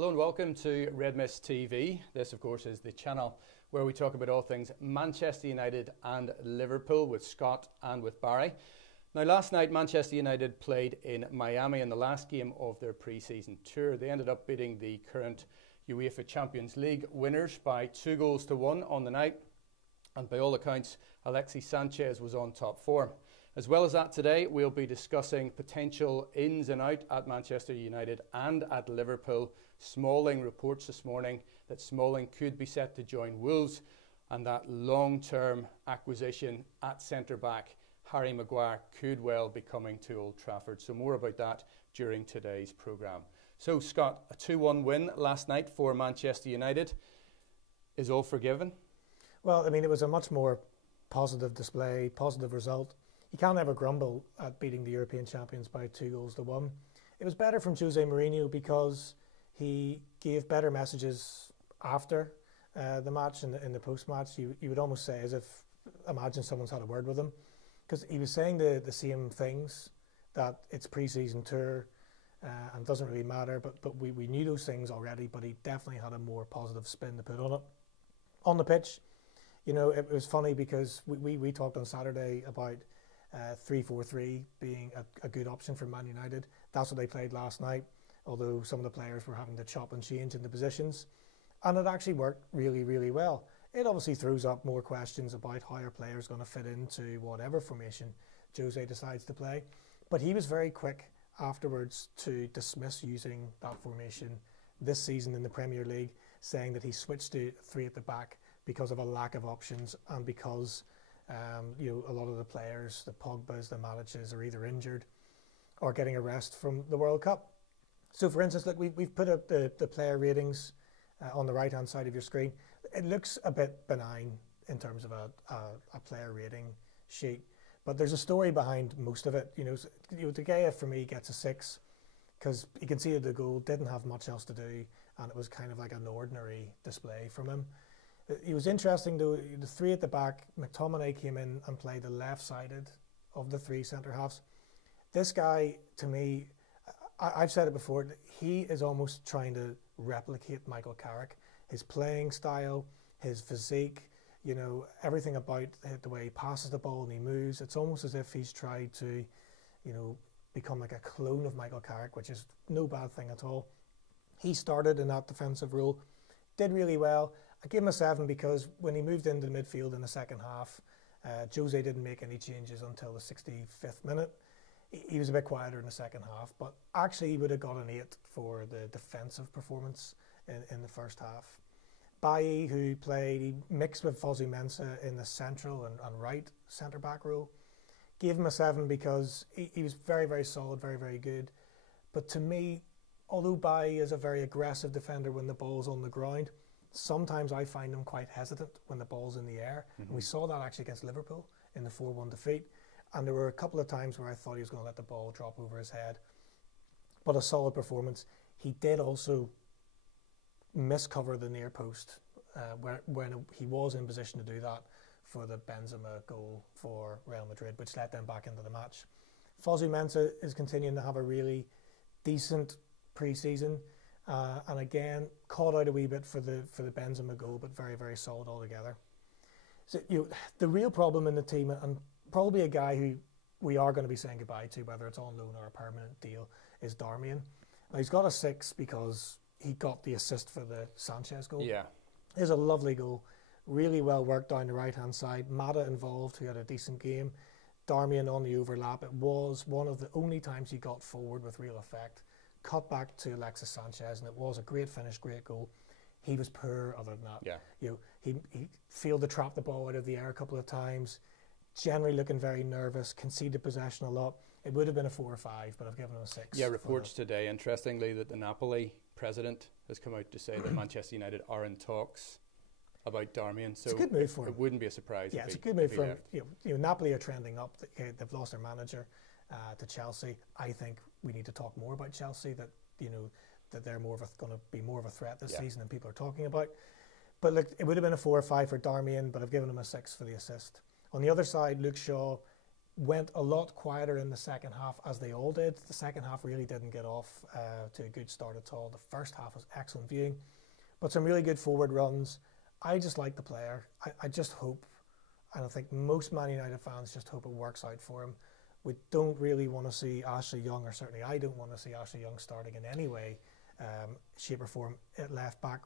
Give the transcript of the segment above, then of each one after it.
Hello and welcome to Red Mist TV. This, of course, is the channel where we talk about all things Manchester United and Liverpool with Scott and with Barry. Now, last night, Manchester United played in Miami in the last game of their pre-season tour. They ended up beating the current UEFA Champions League winners by 2-1 on the night. And by all accounts, Alexis Sanchez was on top form. As well as that, today we'll be discussing potential ins and out at Manchester United and at Liverpool. Smalling reports this morning that Smalling could be set to join Wolves, and that long-term acquisition at centre-back, Harry Maguire, could well be coming to Old Trafford. So more about that during today's programme. So Scott, a 2-1 win last night for Manchester United. Is all forgiven? Well, I mean, it was a much more positive display, positive result. You can't ever grumble at beating the European champions by 2-1. It was better from Jose Mourinho because he gave better messages after the match and in the post-match. You would almost say as if, imagine someone's had a word with him, because he was saying the same things, that it's pre-season tour and doesn't really matter, but we knew those things already, but he definitely had a more positive spin to put on it. On the pitch, you know, it was funny because we talked on Saturday about 3-4-3 being a good option for Man United. That's what they played last night, although some of the players were having to chop and change in the positions. And it actually worked really, really well. It obviously throws up more questions about how our players going to fit into whatever formation Jose decides to play. But he was very quick afterwards to dismiss using that formation this season in the Premier League, saying that he switched to 3 at the back because of a lack of options and because a lot of the players, the Pogbas, the Matiches, are either injured or getting a rest from the World Cup. So, for instance, look, we've put up the player ratings on the right-hand side of your screen. It looks a bit benign in terms of a player rating sheet, but there's a story behind most of it. De Gea, for me, gets a 6 because you can see that the goal didn't have much else to do, and it was kind of like an ordinary display from him. It was interesting, though, the 3 at the back, McTominay came in and played the left-sided of the 3 centre-halves. This guy, to me, I've said it before, he is almost trying to replicate Michael Carrick. His playing style, his physique, everything about the way he passes the ball and he moves. It's almost as if he's tried to, become like a clone of Michael Carrick, which is no bad thing at all. He started in that defensive role, did really well. I gave him a 7 because when he moved into the midfield in the second half, Jose didn't make any changes until the 65th minute. He was a bit quieter in the second half, but actually he would have got an 8 for the defensive performance in the first half. Bailly, who played, he mixed with Fosu Mensah in the central and right centre-back role. Gave him a 7 because he was very, very solid, very, very good. But to me, although Bailly is a very aggressive defender when the ball's on the ground, sometimes I find him quite hesitant when the ball's in the air. And we saw that actually against Liverpool in the 4-1 defeat. And there were a couple of times where I thought he was going to let the ball drop over his head. But a solid performance. He did also miscover the near post when he was in position to do that for the Benzema goal for Real Madrid, which let them back into the match. Fosu Mensah is continuing to have a really decent pre-season. And again, caught out a wee bit for the Benzema goal, but very, very solid altogether. So the real problem in the team, and probably a guy who we are going to be saying goodbye to, whether it's on loan or a permanent deal, is Darmian. Now, he's got a 6 because he got the assist for the Sanchez goal. Yeah. It was a lovely goal. Really well worked down the right-hand side. Mata involved, who had a decent game. Darmian on the overlap. It was one of the only times he got forward with real effect. Cut back to Alexis Sanchez, and it was a great finish, great goal. He was poor other than that. Yeah. He failed to trap the ball out of the air a couple of times. Generally looking very nervous, conceded possession a lot. It would have been a 4 or 5, but I've given him a 6. Yeah, reports today, interestingly, that the Napoli president has come out to say that Manchester United are in talks about Darmian. So it's a good move for him. It wouldn't be a surprise. Yeah, it's a good move for him. Napoli are trending up. They've lost their manager to Chelsea. I think we need to talk more about Chelsea. That they're going to be more of a threat this season than people are talking about. But look, it would have been a 4 or 5 for Darmian, but I've given him a 6 for the assist. On the other side, Luke Shaw went a lot quieter in the second half, as they all did. The second half really didn't get off to a good start at all. The first half was excellent viewing, but some really good forward runs. I just like the player. I just hope, and I think most Man United fans just hope it works out for him. We don't really want to see Ashley Young, or certainly I don't want to see Ashley Young starting in any way, shape or form at left back.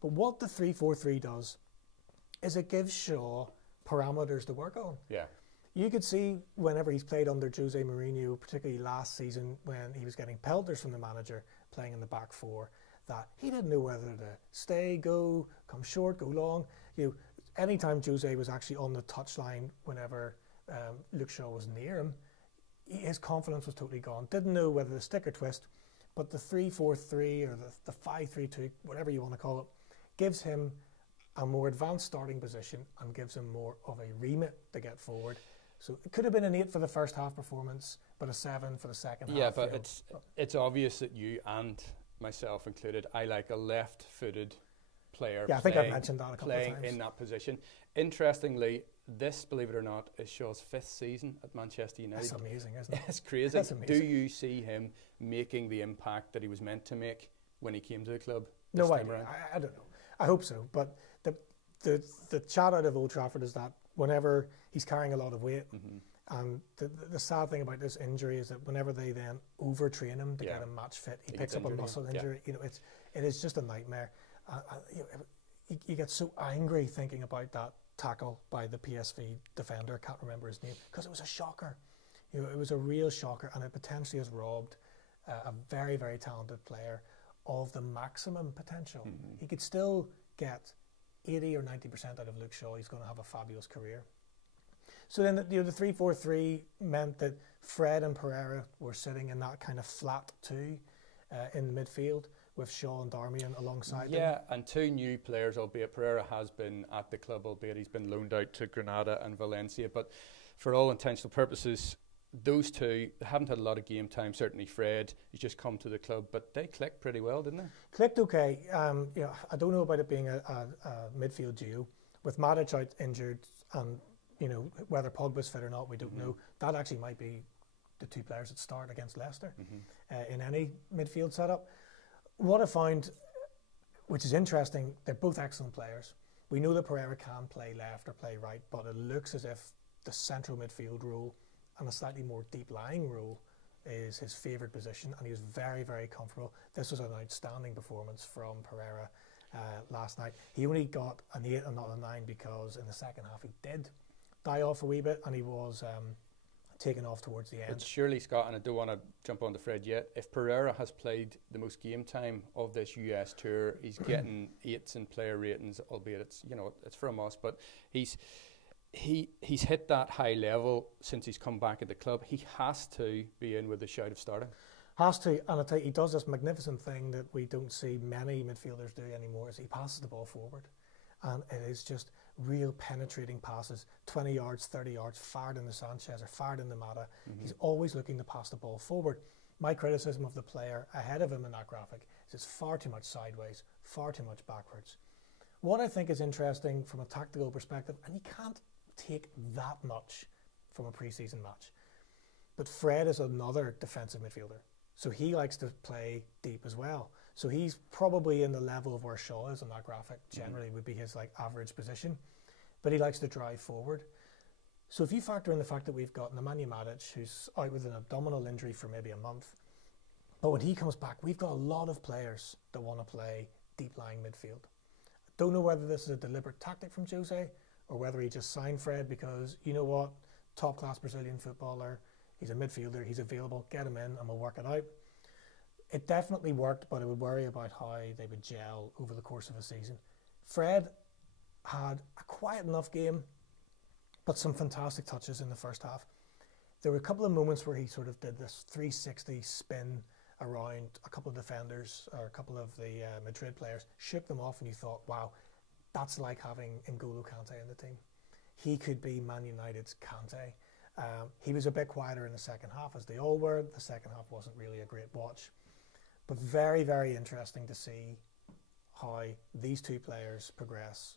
But what the 3-4-3 does is it gives Shaw parameters to work on. Yeah. You could see whenever he's played under Jose Mourinho, particularly last season when he was getting pelters from the manager playing in the back four, that he didn't know whether to stay, go, come short, go long. Anytime Jose was actually on the touchline, whenever Luke Shaw was near him, his confidence was totally gone. Didn't know whether to stick or twist, but the 3-4-3 or the 5-3-2, whatever you want to call it, gives him a more advanced starting position and gives him more of a remit to get forward. So it could have been an 8 for the first half performance, but a 7 for the second half. Yeah, but it's obvious that you and myself included, I like a left-footed player. Yeah, I think I mentioned that a couple of times. Playing in that position. Interestingly, this, believe it or not, is Shaw's 5th season at Manchester United. That's amazing, isn't it? It's crazy. That's amazing. Do you see him making the impact that he was meant to make when he came to the club? No idea. I don't know. I hope so. But the chat out of Old Trafford is that whenever he's carrying a lot of weight, and the sad thing about this injury is that whenever they then overtrain him to get him match fit, he picks up a muscle injury. It is just a nightmare. You get so angry thinking about that tackle by the PSV defender. I can't remember his name, because it was a shocker. It was a real shocker, and it potentially has robbed a very, very talented player of the maximum potential. He could still get 80 or 90% out of Luke Shaw. He's going to have a fabulous career. So then the 3-4-3 meant that Fred and Pereira were sitting in that kind of flat two in the midfield, with Shaw and Darmian alongside them. Yeah, and 2 new players, albeit Pereira has been at the club, albeit he's been loaned out to Granada and Valencia. But for all intentional purposes, those 2 haven't had a lot of game time. Certainly Fred, he's just come to the club, but they clicked pretty well, didn't they? Clicked okay. I don't know about it being a midfield duo. With Matic out injured, and whether Pogba's fit or not, we don't know. That actually might be the 2 players that start against Leicester in any midfield setup. What I found, which is interesting, they're both excellent players. We know that Pereira can play left or play right, but it looks as if the central midfield role and a slightly more deep-lying role is his favoured position, and he was very, very comfortable. This was an outstanding performance from Pereira last night. He only got an 8 and not a 9 because in the second half he did die off a wee bit, and he was taken off towards the end. But surely, Scott, and I don't want to jump on to Fred yet, if Pereira has played the most game time of this US tour, he's getting 8s in player ratings, albeit it's for a must, but he's hit that high level since he's come back at the club. He has to be in with a shout of starting. Has to, and I tell you, he does this magnificent thing that we don't see many midfielders do anymore, is he passes the ball forward. And it is just real penetrating passes, 20 yards, 30 yards, fired into Sanchez or fired into Mata. He's always looking to pass the ball forward. My criticism of the player ahead of him in that graphic is it's far too much sideways, far too much backwards. What I think is interesting from a tactical perspective, and you can't take that much from a pre-season match, but Fred is another defensive midfielder. So he likes to play deep as well. So he's probably in the level of where Shaw is on that graphic, generally would be his average position. But he likes to drive forward. So if you factor in the fact that we've got Nemanja Matic, who's out with an abdominal injury for maybe a month, but when he comes back, we've got a lot of players that want to play deep-lying midfield. I don't know whether this is a deliberate tactic from Jose or whether he just signed Fred because, you know what, top-class Brazilian footballer, he's a midfielder, he's available, get him in and we'll work it out. It definitely worked, but I would worry about how they would gel over the course of a season. Fred had a quiet enough game, but some fantastic touches in the first half. There were a couple of moments where he sort of did this 360 spin around a couple of defenders or a couple of the Madrid players, shook them off, and you thought, wow, that's like having N'Golo Kante in the team. He could be Man United's Kante. He was a bit quieter in the second half, as they all were. The second half wasn't really a great watch. But very, very interesting to see how these 2 players progress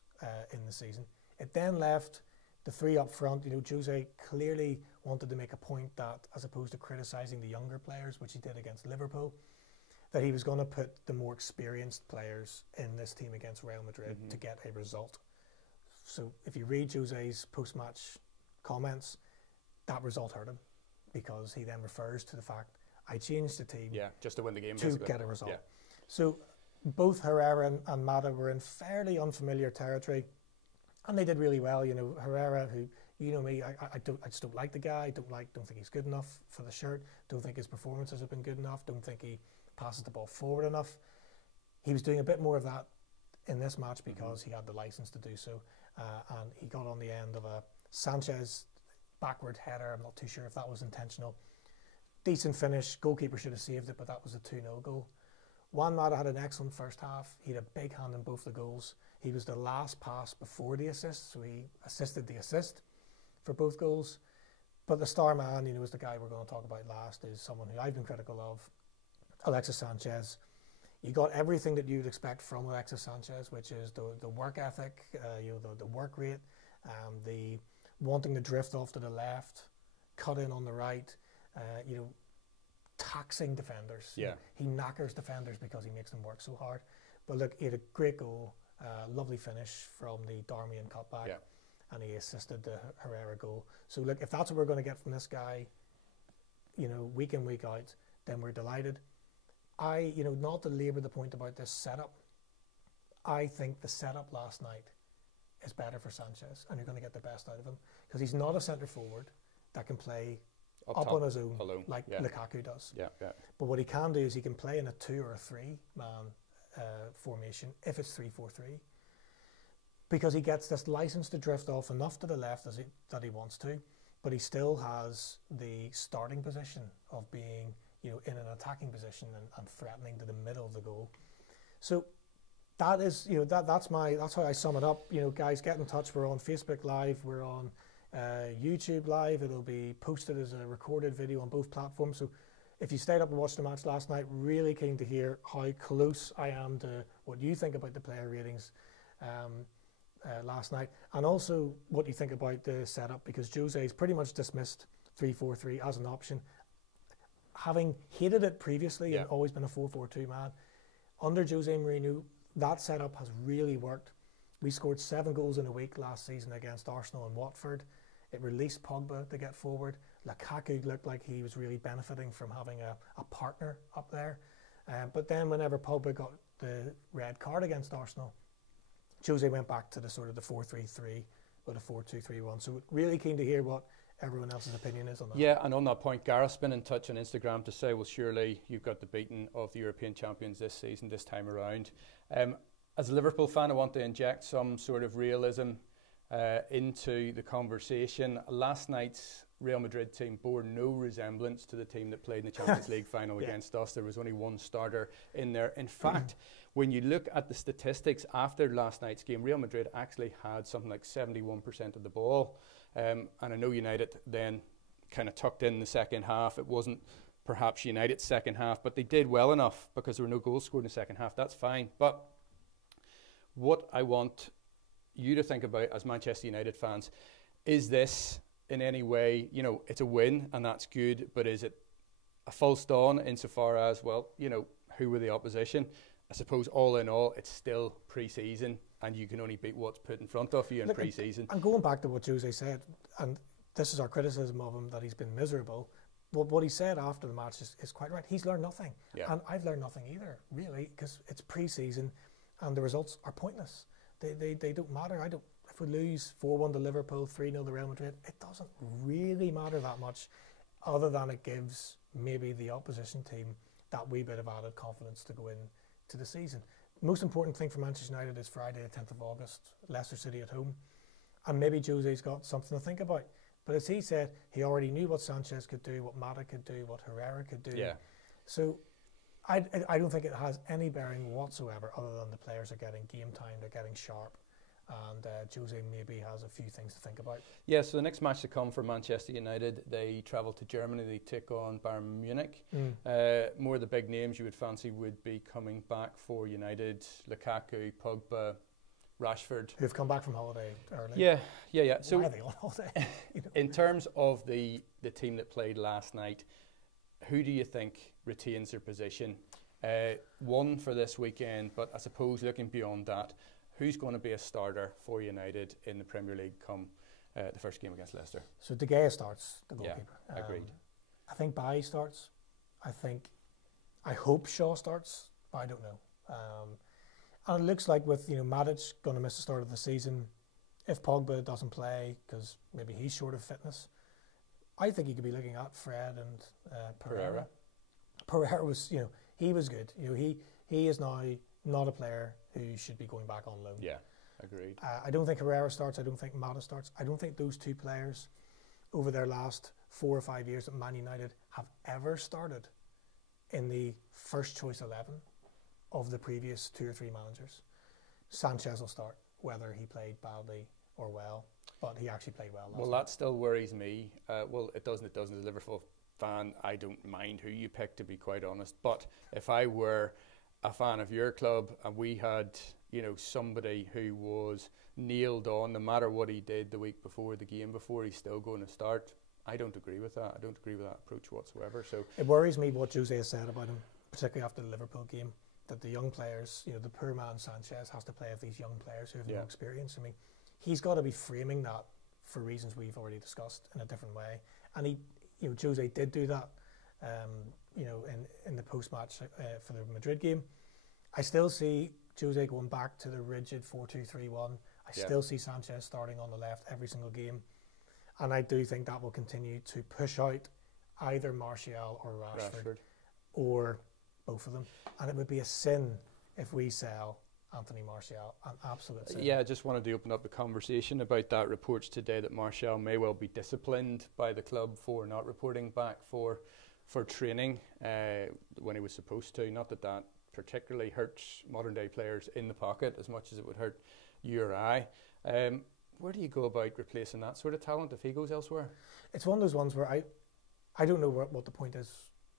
in the season. It then left the three up front, Jose clearly wanted to make a point that, as opposed to criticising the younger players, which he did against Liverpool, that he was going to put the more experienced players in this team against Real Madrid to get a result. So if you read Jose's post-match comments, that result hurt him, because he then refers to the fact, I changed the team just to win the game to get a result. So both Herrera and Mata were in fairly unfamiliar territory, and they did really well. Herrera, who, me, I just don't like the guy. Don't think he's good enough for the shirt. Don't think his performances have been good enough. Don't think he passes the ball forward enough. He was doing a bit more of that in this match because he had the license to do so, and he got on the end of a Sanchez backward header. I'm not too sure if that was intentional. Decent finish. Goalkeeper should have saved it, but that was a 2-0 goal. Juan Mata had an excellent first half. He had a big hand in both the goals. He was the last pass before the assist, so he assisted the assist for both goals. But the star man, is the guy we're going to talk about last, is someone who I've been critical of, Alexis Sanchez. You got everything that you'd expect from Alexis Sanchez, which is the work ethic, the work rate, the wanting to drift off to the left, cut in on the right, taxing defenders. He knackers defenders because he makes them work so hard. But look, he had a great goal, lovely finish from the Darmian cutback, and he assisted the Herrera goal. So look, if that's what we're going to get from this guy, week in, week out, then we're delighted. Not to labour the point about this setup, I think the setup last night is better for Sanchez, and you're going to get the best out of him, because he's not a centre forward that can play up on his own alone, like Lukaku does. But what he can do is he can play in a 2 or a 3 man formation if it's 3-4-3, because he gets this license to drift off enough to the left that he wants to, but he still has the starting position of being in an attacking position and threatening to the middle of the goal. So that is that's how I sum it up. Guys, get in touch. We're on Facebook Live, we're on YouTube Live. It'll be posted as a recorded video on both platforms. So if you stayed up and watched the match last night, really keen to hear how close I am to what you think about the player ratings last night, and also what you think about the setup, because Jose's pretty much dismissed 3-4-3 as an option, having hated it previously and always been a 4-4-2 man. Under Jose Mourinho, that setup has really worked. We scored 7 goals in a week last season against Arsenal and Watford. It released Pogba to get forward. Lukaku looked like he was really benefiting from having a partner up there. But then whenever Pogba got the red card against Arsenal, Jose went back to the sort of the 4-3-3 with a 4-2-3-1. So really keen to hear what everyone else's opinion is on that. Yeah, and on that point, Gareth's been in touch on Instagram to say, well, surely you've got the beating of the European champions this season, this time around. As a Liverpool fan, I want to inject some sort of realism into the conversation. Last night's Real Madrid team bore no resemblance to the team that played in the Champions League final against us. There was only one starter in there. In fact, when you look at the statistics after last night's game, Real Madrid actually had something like 71% of the ball. And I know United then kind of tucked in the second half. It wasn't perhaps United's second half, but they did well enough because there were no goals scored in the second half. That's fine. But what I want you to think about as Manchester United fans, is this in any way, it's a win and that's good, but is it a false dawn insofar as, well, who were the opposition? I suppose all in all, it's still pre-season and you can only beat what's put in front of you in pre-season. And going back to what Jose said, and this is our criticism of him, that he's been miserable, but what he said after the match is quite right. He's learned nothing. And I've learned nothing either, really, because it's pre-season and the results are pointless. They don't matter. If we lose 4-1 to Liverpool, 3-0 to Real Madrid, it doesn't really matter that much, other than it gives maybe the opposition team that wee bit of added confidence to go into the season. Most important thing for Manchester United is Friday the 10th of August, Leicester City at home, and maybe Jose's got something to think about. But as he said, he already knew what Sanchez could do, what Mata could do, what Herrera could do. So I don't think it has any bearing whatsoever, other than the players are getting game time, they're getting sharp, and Jose maybe has a few things to think about. Yeah, so the next match to come for Manchester United, they travel to Germany, they take on Bayern Munich. More of the big names you would fancy would be coming back for United: Lukaku, Pogba, Rashford. Who've come back from holiday early. Yeah. So why are they on holiday? in terms of the team that played last night, who do you think retains their position? One for this weekend, but I suppose looking beyond that, who's going to be a starter for United in the Premier League come the first game against Leicester? So De Gea starts, the goalkeeper. Yeah, agreed. I think Bailly starts. I hope Shaw starts, but I don't know. And it looks like with Matic going to miss the start of the season, if Pogba doesn't play because maybe he's short of fitness, I think you could be looking at Fred and Pereira. Pereira was, he was good. He is now not a player who should be going back on loan. Yeah, agreed. I don't think Herrera starts. I don't think Mata starts. I don't think those two players over their last 4 or 5 years at Man United have ever started in the first choice 11 of the previous 2 or 3 managers. Sanchez will start, whether he played badly or well, but he actually played well last night. That still worries me. It doesn't. As a Liverpool fan, I don't mind who you pick, to be quite honest. But if I were a fan of your club and we had, somebody who was nailed on, no matter what he did the week before the game, before he's still going to start, I don't agree with that. I don't agree with that approach whatsoever. So it worries me what Jose has said about him, particularly after the Liverpool game, that the young players, the poor man Sanchez has to play with these young players who have no experience. I mean, he's got to be framing that for reasons we've already discussed in a different way. And he, Jose did do that, in the post-match for the Madrid game. I still see Jose going back to the rigid 4-2-3-1. I still see Sanchez starting on the left every single game. And I do think that will continue to push out either Martial or Rashford. Or both of them. And it would be a sin if we sell Anthony Martial, an absolute sin. Yeah, I just wanted to open up the conversation about that. Reports today that Martial may well be disciplined by the club for not reporting back for training when he was supposed to. Not that particularly hurts modern day players in the pocket as much as it would hurt you or I. Where do you go about replacing that sort of talent if he goes elsewhere? It's one of those ones where I don't know what the point is.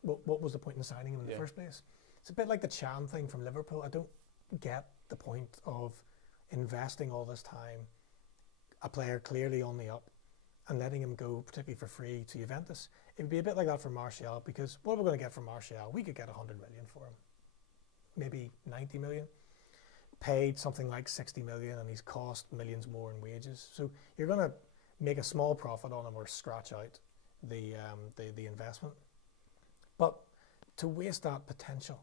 What was the point in signing him in the first place? It's a bit like the Chan thing from Liverpool. I don't get the point of investing all this time, a player clearly on the up, and letting him go, particularly for free, to Juventus. It would be a bit like that for Martial, because what we're going to get from Martial, we could get 100 million for him, maybe 90 million. Paid something like 60 million, and he's cost millions more in wages. So you're going to make a small profit on him or scratch out the investment. But to waste that potential,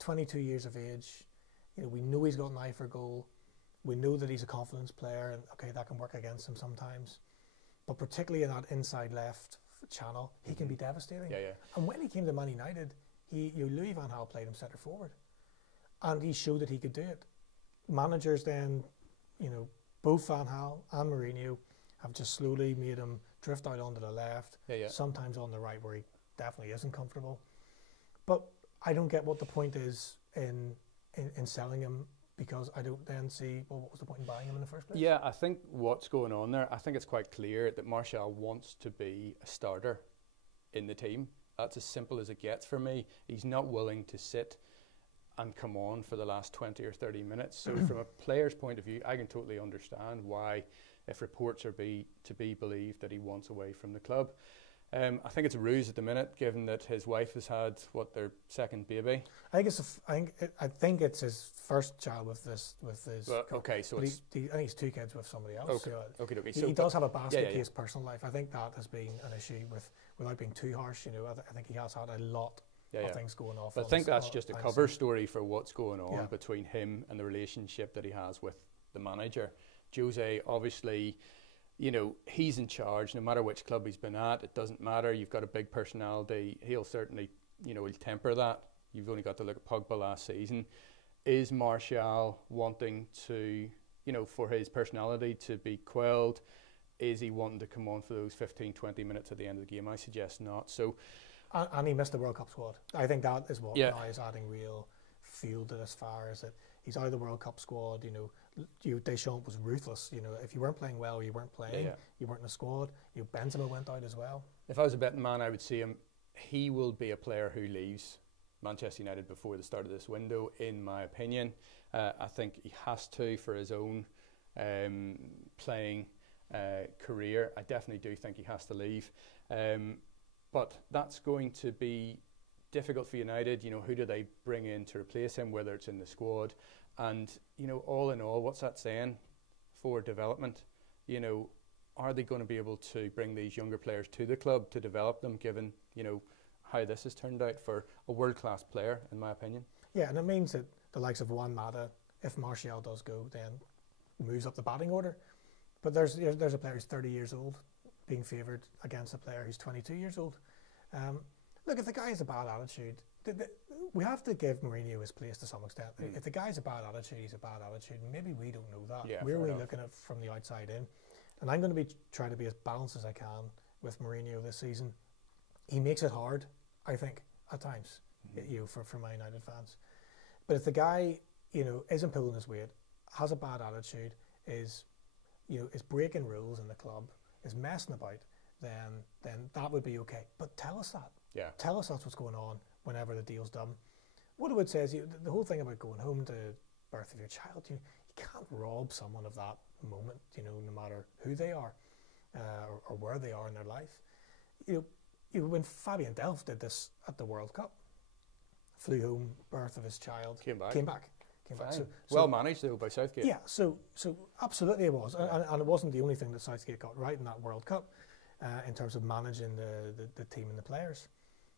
22 years of age, we know he's got an eye for goal. We know that he's a confidence player, and okay, that can work against him sometimes. But particularly in that inside left channel, he can be devastating. Yeah. And when he came to Man United, Louis van Gaal played him centre forward, and he showed that he could do it. Managers then, both Van Gaal and Mourinho have just slowly made him drift out onto the left, sometimes on the right where he definitely isn't comfortable. But I don't get what the point is in selling him, because I don't then see, what was the point in buying him in the first place? Yeah, I think what's going on there, I think it's quite clear that Martial wants to be a starter in the team. That's as simple as it gets for me. He's not willing to sit and come on for the last 20 or 30 minutes. So from a player's point of view, I can totally understand why, if reports are to be believed, that he wants away from the club. I think it's a ruse at the minute, given that his wife has had their second baby. I think it's his first child with his. Okay, so I think he's 2 kids with somebody else. Okay. So he does have a basket to his personal life. I think that has been an issue without being too harsh. I think he has had a lot of things going off. But I think that's just a cover story for what's going on between him and the relationship that he has with the manager. Jose, obviously, he's in charge no matter which club he's been at. It doesn't matter. You've got a big personality. He'll certainly, he'll temper that. You've only got to look at Pogba last season. Is Martial wanting to, for his personality to be quelled? Is he wanting to come on for those 15, 20 minutes at the end of the game? I suggest not. So, and he missed the World Cup squad. I think that is what now is adding real fuel to this fire, is that he's out of the World Cup squad. Deschamps was ruthless. If you weren't playing well or you weren't playing, you weren't in the squad. Benzema went out as well. If I was a betting man, I would see him. He will be a player who leaves Manchester United before the start of this window, in my opinion. I think he has to for his own playing career. I definitely do think he has to leave. But that's going to be difficult for United. You know, who do they bring in to replace him, whether it's in the squad? And, you know, all in all, what's that saying for development? You know, are they going to be able to bring these younger players to the club to develop them, given, you know, how this has turned out for a world-class player, in my opinion? Yeah, and it means that the likes of Juan Mata, if Martial does go, then moves up the batting order. But there's a player who's 30 years old being favoured against a player who's 22 years old. Look, if the guy has a bad attitude, we have to give Mourinho his place to some extent. If the guy's a bad attitude, he's a bad attitude. Maybe we don't know that. Yeah, we're really looking at it from the outside in. And I'm going to be trying to be as balanced as I can with Mourinho this season. He makes it hard, I think, at times, you know, for Man United fans. But if the guy, you know, isn't pulling his weight, has a bad attitude, is breaking rules in the club, is messing about, then that would be okay. But tell us that. Yeah. Tell us that's what's going on whenever the deal's done. What I would say is the whole thing about going home to the birth of your child, you can't rob someone of that moment, you know, no matter who they are or where they are in their life. You know, when Fabian Delph did this at the World Cup, flew home, birth of his child, came back. So well managed though by Southgate. Yeah, so absolutely it was, and it wasn't the only thing that Southgate got right in that World Cup in terms of managing the team and the players.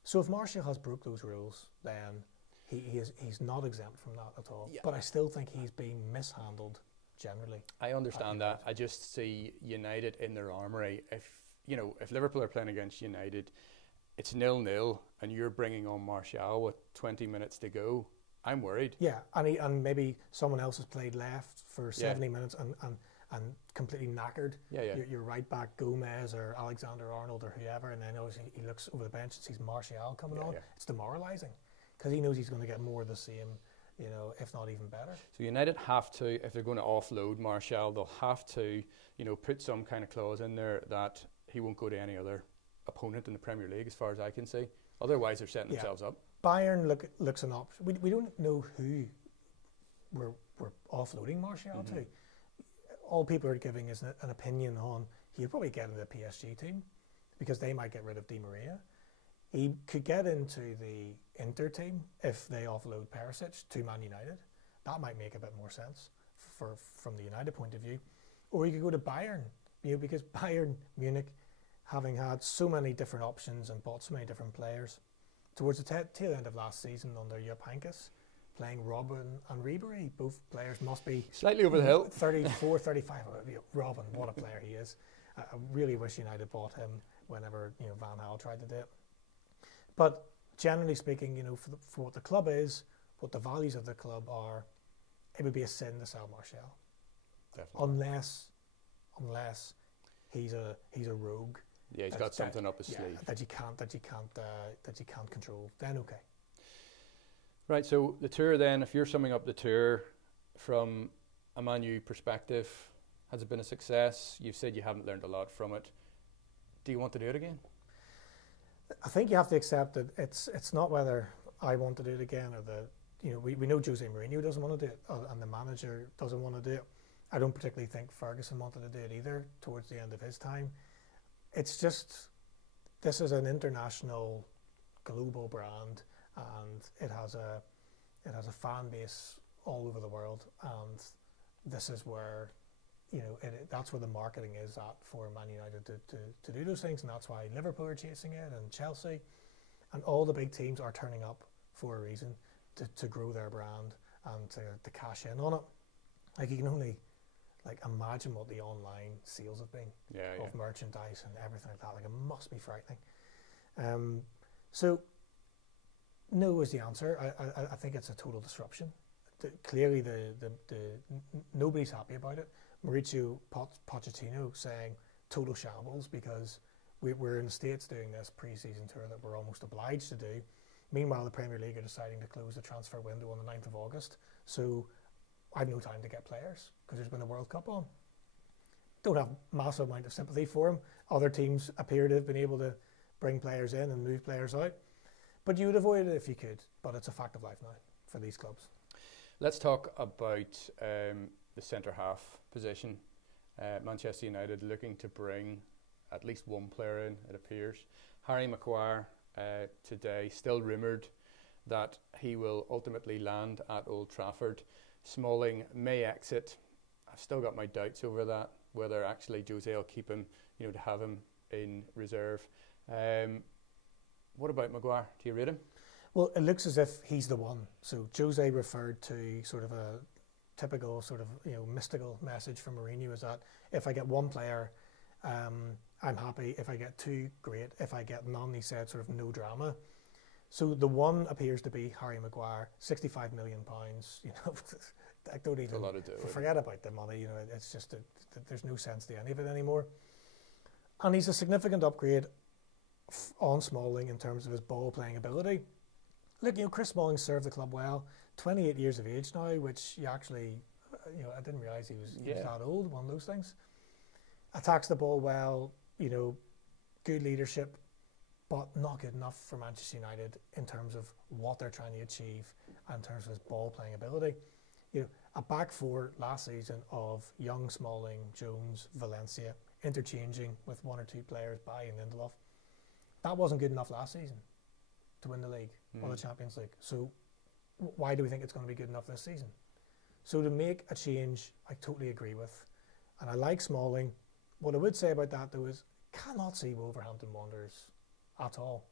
So if Martial has broke those rules, then he's not exempt from that at all. Yeah. But I still think he's being mishandled generally. I understand that. I just see United in their armoury. If Liverpool are playing against United, it's 0-0, and you're bringing on Martial with 20 minutes to go. I'm worried. Yeah, and maybe someone else has played left for 70 minutes and completely knackered. Yeah. Your right back Gomez or Alexander-Arnold or whoever, and then he looks over the bench and sees Martial coming on. Yeah. It's demoralising because he knows he's going to get more of the same, you know, if not even better. So United have to, if they're going to offload Martial, they'll have to, you know, put some kind of clause in there that he won't go to any other opponent in the Premier League, as far as I can see. Otherwise, they're setting themselves up. Bayern looks an option. We don't know who we're offloading Martial to. All people are giving is an opinion on he'll probably get into the PSG team because they might get rid of Di Maria. He could get into the Inter team if they offload Perisic to Man United. That might make a bit more sense from the United point of view. Or he could go to Bayern, you know, because Bayern Munich, having had so many different options and bought so many different players, towards the tail end of last season under Jupp Heynckes, playing Robben and Ribery, both players must be slightly over the hill. 34, 35. Robben, what a player he is. I really wish United bought him whenever, you know, Van Gaal tried to do it. But generally speaking, you know, for what the club is, what the values of the club are, it would be a sin to sell Martial. Definitely. Unless he's a rogue. Yeah, he's got something up his sleeve that you can't control. Then okay. Right. So the tour then, if you're summing up the tour from a Man U perspective, has it been a success? You've said you haven't learned a lot from it. Do you want to do it again? I think you have to accept that it's not whether I want to do it again or we know Jose Mourinho doesn't want to do it and the manager doesn't want to do it. I don't particularly think Ferguson wanted to do it either towards the end of his time. It's just, this is an international, global brand, and it has a fan base all over the world, and this is where, you know, that's where the marketing is at for Man United to do those things, and that's why Liverpool are chasing it, and Chelsea, and all the big teams are turning up for a reason, to grow their brand and to cash in on it. Like, you can only imagine what the online sales have been of merchandise and everything like that. Like, it must be frightening. So no is the answer. I think it's a total disruption. Clearly, nobody's happy about it. Mauricio Pochettino saying total shambles because we're in the States doing this pre-season tour that we're almost obliged to do. Meanwhile, the Premier League are deciding to close the transfer window on the 9th of August. So I've no time to get players because there's been a World Cup on. Don't have massive amount of sympathy for him. Other teams appear to have been able to bring players in and move players out. But you would avoid it if you could. But it's a fact of life now for these clubs. Let's talk about the centre half position. Manchester United looking to bring at least one player in, it appears. Harry Maguire today, still rumoured that he will ultimately land at Old Trafford. Smalling may exit. I've still got my doubts over that, whether actually Jose will keep him, to have him in reserve. What about Maguire? Do you rate him? Well, it looks as if he's the one. So Jose referred to sort of a typical sort of mystical message from Mourinho, is that if I get one player, I'm happy. If I get two, great. If I get none, he said, sort of no drama. So the one appears to be Harry Maguire, £65 million. I don't even, a lot of dough, forget about the money. It's just that there's no sense to any of it anymore. And he's a significant upgrade on Smalling in terms of his ball playing ability. Look, Chris Smalling served the club well. 28 years of age now, which you actually, I didn't realise he was that old. One of those things. Attacks the ball well. Good leadership, but not good enough for Manchester United in terms of what they're trying to achieve and in terms of his ball playing ability. A back four last season of Young, Smalling, Jones, Valencia, interchanging with one or two players, Bailly and Lindelof. That wasn't good enough last season to win the league or the Champions League. So why do we think it's going to be good enough this season? So to make a change, I totally agree with. And I like Smalling. What I would say about that, though, is cannot see Wolverhampton Wanderers at all.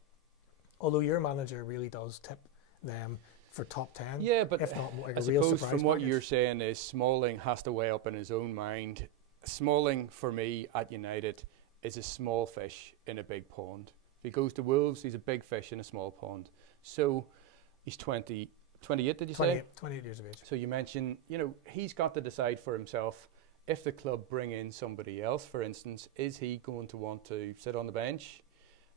Although your manager really does tip them for top 10. Yeah, but if not more, I suppose from what you're saying is Smalling has to weigh up in his own mind. Smalling, for me, at United, is a small fish in a big pond. If he goes to Wolves, he's a big fish in a small pond. So he's 28, did you say? 28 years of age. So you mentioned, he's got to decide for himself, if the club bring in somebody else, for instance, is he going to want to sit on the bench?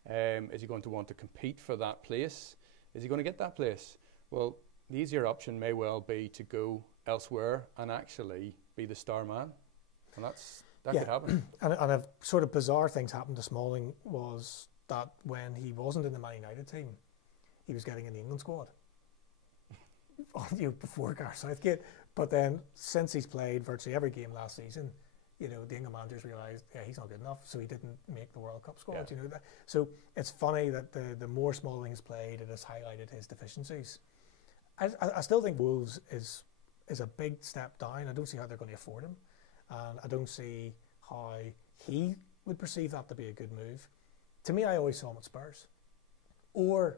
Is he going to want to compete for that place? Is he going to get that place? Well, the easier option may well be to go elsewhere and actually be the star man. And that could happen. And a sort of bizarre things happened to Smalling was that when he wasn't in the Man United team, he was getting in the England squad before Gareth Southgate. But then since he's played virtually every game last season, the England managers realised, he's not good enough, so he didn't make the World Cup squad. Yeah. That. So it's funny that the more Smalling has played, it has highlighted his deficiencies. I still think Wolves is a big step down. I don't see how they're going to afford him, and I don't see how he would perceive that to be a good move. To me, I always saw him at Spurs, or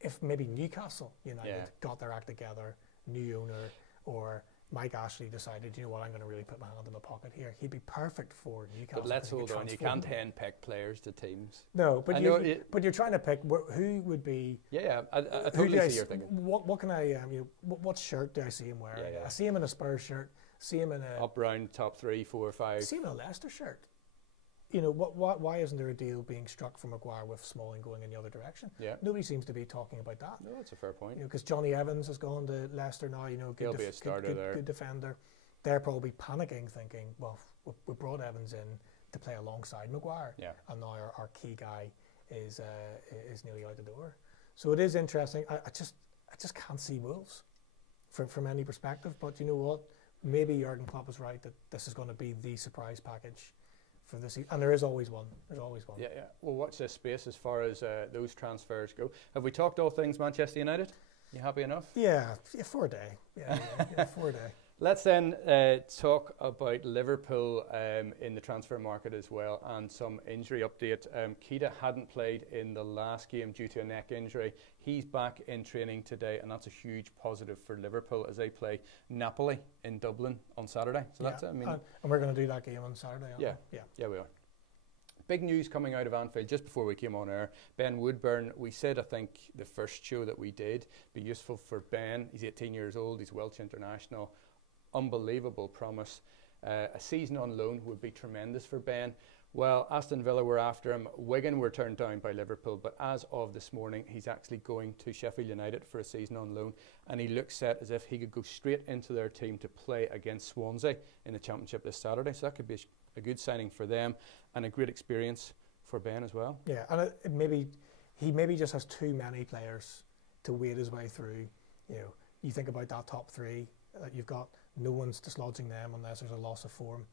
if maybe Newcastle United got their act together, new owner, or Mike Ashley decided, I'm going to really put my hand in my pocket here. He'd be perfect for Newcastle. But let's hold on. You can't hand-pick players to teams. No, but you're trying to pick who would be. Yeah, I totally see your thinking. What can I? What shirt do I see him wearing? Yeah. I see him in a Spurs shirt. See him in a up round top 3, 4, 5. See him in a Leicester shirt. Why isn't there a deal being struck for Maguire with Smalling going in the other direction? Yeah. Nobody seems to be talking about that. No, that's a fair point. Because Johnny Evans has gone to Leicester now. He'll be a starter there. Good defender. They're probably panicking, thinking, well, we brought Evans in to play alongside Maguire, and now our key guy is nearly out the door. So it is interesting. I just can't see Wolves from any perspective. But you know what? Maybe Jurgen Klopp was right that this is going to be the surprise package for this season. And there is always one. There's always one. Yeah. Well, watch this space as far as those transfers go. Have we talked all things Manchester United? You happy enough? Yeah, for a day. Yeah, for a day. Let's then talk about Liverpool in the transfer market as well, and some injury update. Keita hadn't played in the last game due to a neck injury. He's back in training today, and that's a huge positive for Liverpool as they play Napoli in Dublin on Saturday. So that's it. And we're going to do that game on Saturday. Yeah, we are. Big news coming out of Anfield just before we came on air. Ben Woodburn, we said, I think, the first show that we did, be useful for Ben. He's 18 years old, he's Welsh international. Unbelievable promise. A season on loan would be tremendous for Ben. Well, Aston Villa were after him. Wigan were turned down by Liverpool, but as of this morning, he's actually going to Sheffield United for a season on loan, and he looks set as if he could go straight into their team to play against Swansea in the Championship this Saturday. So that could be a good signing for them and a great experience for Ben as well. Yeah, and he maybe just has too many players to wade his way through. you think about that top three, you've got no one's dislodging them unless there's a loss of form.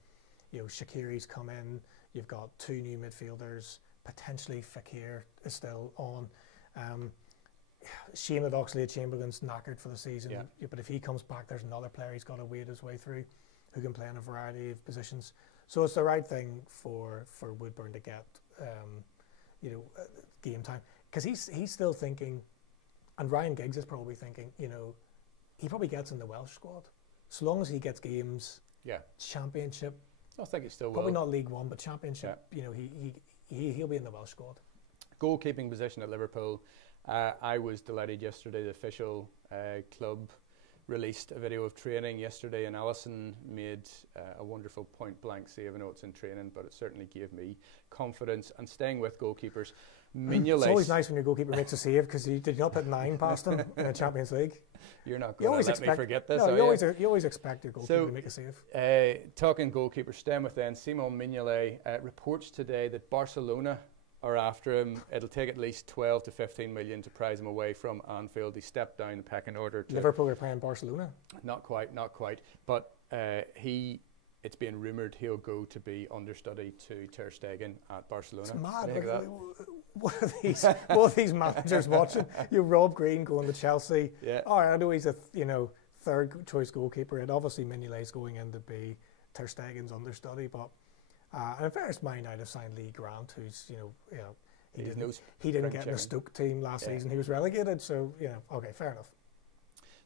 Shaqiri's come in, you've got two new midfielders, potentially Fekir is still on. Shame that Oxlade-Chamberlain's knackered for the season, but if he comes back, there's another player he's got to wade his way through who can play in a variety of positions. So it's the right thing for Woodburn to get game time, because he's still thinking, and Ryan Giggs is probably thinking, he probably gets in the Welsh squad so long as he gets games. Championship, I think he still will. Probably not League One, but Championship. He'll be in the Welsh squad. Goalkeeping position at Liverpool. I was delighted yesterday. The official club released a video of training yesterday, and Alisson made a wonderful point-blank save. I know it's in training, but it certainly gave me confidence. And staying with goalkeepers, Mignolet. It's always nice when your goalkeeper makes a save, because you did not put 9 past him in the Champions League. You're not going to let me forget this. No, you always expect your goalkeeper to make a save. Talking goalkeeper, staying with then, Simon Mignolet reports today that Barcelona are after him. It'll take at least 12 to 15 million to prize him away from Anfield. He stepped down the pecking order. Liverpool are playing Barcelona? Not quite. But it's being rumoured he'll go to be understudy to Ter Stegen at Barcelona. It's mad. What are these managers watching? Rob Green going to Chelsea. Yeah. Oh, I know he's a third choice goalkeeper, and obviously Mignolet's going in to be Ter Stegen's understudy. But and in fairness, Man Utd have signed Lee Grant, who's he didn't get in the Stoke team last season. He was relegated, so okay, fair enough.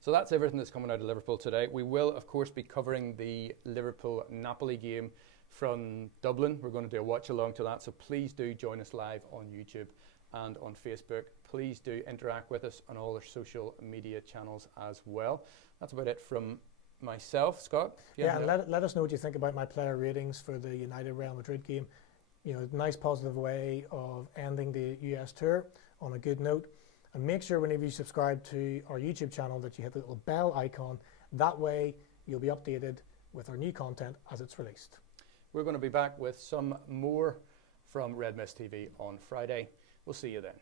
So that's everything that's coming out of Liverpool today. We will, of course, be covering the Liverpool-Napoli game from Dublin. We're going to do a watch-along to that, so please do join us live on YouTube and on Facebook. Please do interact with us on all our social media channels as well. That's about it from myself. Scott? And let us know what you think about my player ratings for the United-Real Madrid game. Nice positive way of ending the US tour on a good note. And make sure whenever you subscribe to our YouTube channel that you hit the little bell icon. That way you'll be updated with our new content as it's released. We're going to be back with some more from Red Mist TV on Friday. We'll see you then.